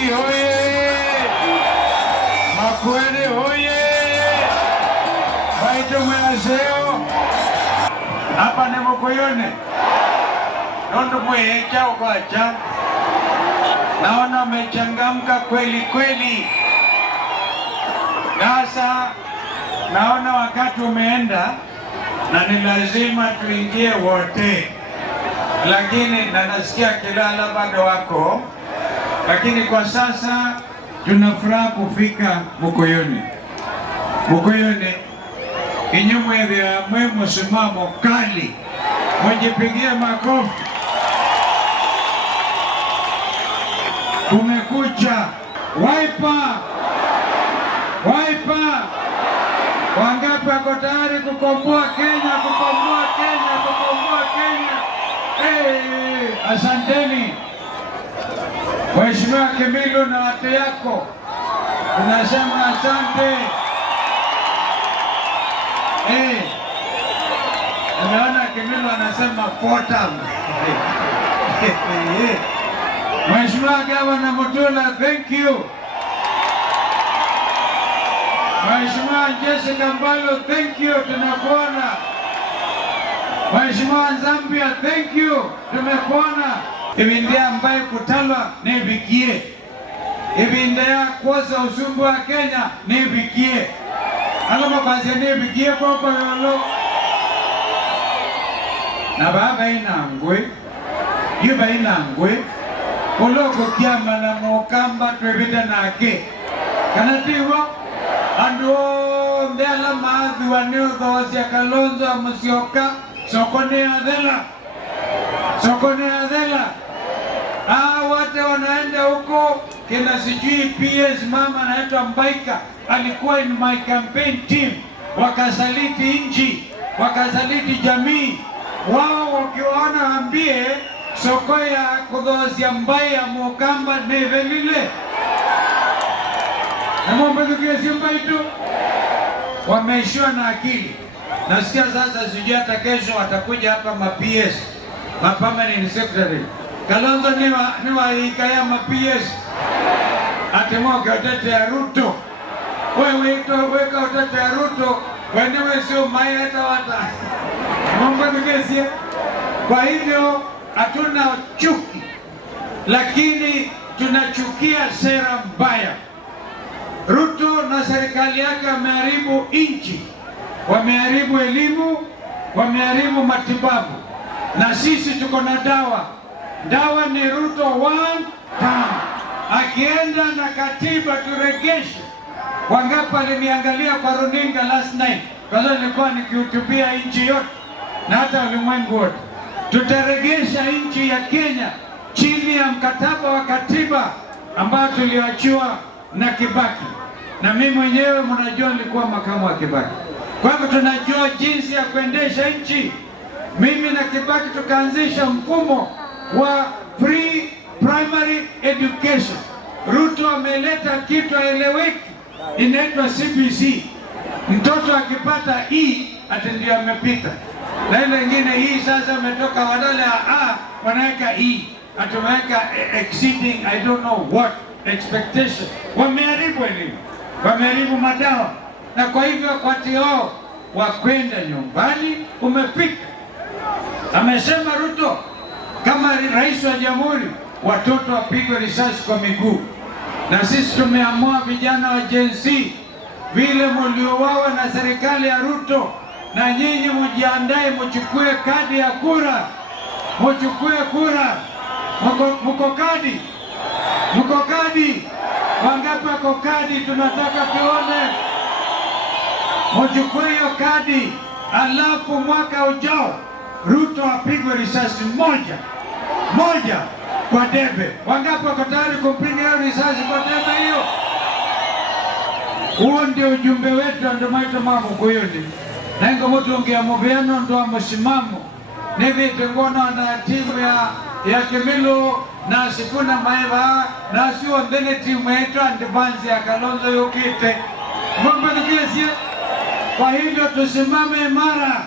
Mwingi hoye! Makueni hoye! Waitu mwenaseo! Hapa ni Mukuyuni. Nondo mwehecha ukacha. Naona umechangamka kweli kweli. Sasa naona wakati umeenda na ni lazima tuingie wote. Lakini na nasikia Kilala bado wako. Lakini kwa sasa tunafuraha kufika Mukuyuni. Mukuyuni inyumwe vya mwemu simamo kali. Mjipigie makofi. Kumekucha. Wiper! Wiper! Wangapi wako tayari kukomboa Kenya, kukomboa Kenya, kukomboa Kenya? Asanteni. Mheshimiwa Kimilu na watu yako, tunasema asante. Unaona Kimilu anasema potam. Mheshimiwa Gavana Mutula, thank you. Mheshimiwa Jessica Mbalo, thank you, tunakuona. Mheshimiwa Zambia, thank you, tumekuona. Ibindia ambaye kutalwa nibikie. Ibindia kuoza usumbu wa Kenya nibikie. Alama kwanza nibikie kwa yolo. Na baba inangwe. Yuba inangwe. Oloko kiama na mokamba twebita nake. Kanatiwa ando mbela maadhi waniodhozi ya Kalonzo wa Musyoka. Sokone Adela. Sokone Adela. Wate wanaenda huko kina sijui PS mama anaitwa Mbaika alikuwa in my campaign team, wakasaliti nchi, wakasaliti jamii. Wao wakiona ambie soko ya kudhosia mbai ya Mukamba nevelile na mambo ya Mbaitu wameishiwa na akili. Nasikia sasa sijui hata kesho watakuja hapa ma-PS, ma-permanent secretary. Kalonzo ni waikaya ma-PS. Atemoke utete ya Ruto. Weka utete ya Ruto. Wenewe sio mai hata wata. Mambo nukesia. Kwa hivyo hatuna chuki. Lakini tunachukia sera mbaya. Ruto na serikali yake wameharibu nchi. Wameharibu elimu, wameharibu matibabu. Na sisi tuko na dawa. Dawa ni Ruto one time. Akienda na katiba turegeshe. Wangapi aliniangalia kwa runinga last night? Kwa sababu nilikuwa nikihutubia nchi yote na hata ulimwengu wote. Tutaregesha nchi ya Kenya chini ya mkataba wa katiba ambao tuliachiwa na Kibaki. Na mimi mwenyewe mnajua nilikuwa makamu wa Kibaki. Kwa hivyo tunajua jinsi ya kuendesha nchi. Mimi na Kibaki tukaanzisha mfumo wa free primary education. Ruto ameleta kitu haeleweki, inaitwa CBC. Mtoto akipata E ati ndio amepita. Na ile nyingine hii sasa umetoka badala ya A wanaweka E. Atumeweka exceeding I don't know what expectation. Wameharibu elimu. Wameharibu madawa. Na kwa hivyo wakati wao wakwenda nyumbani umefika. Amesema Ruto kama rais wa jamhuri watoto wapigwe risasi kwa miguu. Na sisi tumeamua vijana wa Gen Z vile mliowawa na serikali ya Ruto, na nyinyi mjiandae mchukue kadi ya kura. Mchukue kura. Mko kadi? Mko kadi? Wangapi wako kadi? Tunataka tuone. Mchukue hiyo kadi. Alafu mwaka ujao Ruto apigwe risasi moja kwa debe. Wangapi wako tayari kumpiga hiyo risasi kwa debe hiyo? Huo ndio ujumbe wetu, ndio maana mambo Mukuyuni. Na ngo mtu ongea moveano ndo msimamo. Nivi tengona na timu ya Kimilu na Sifuna Maeva na sio mbele timu yetu advance ya Kalonzo yokite. Mambo ndio. Kwa hivyo tusimame imara.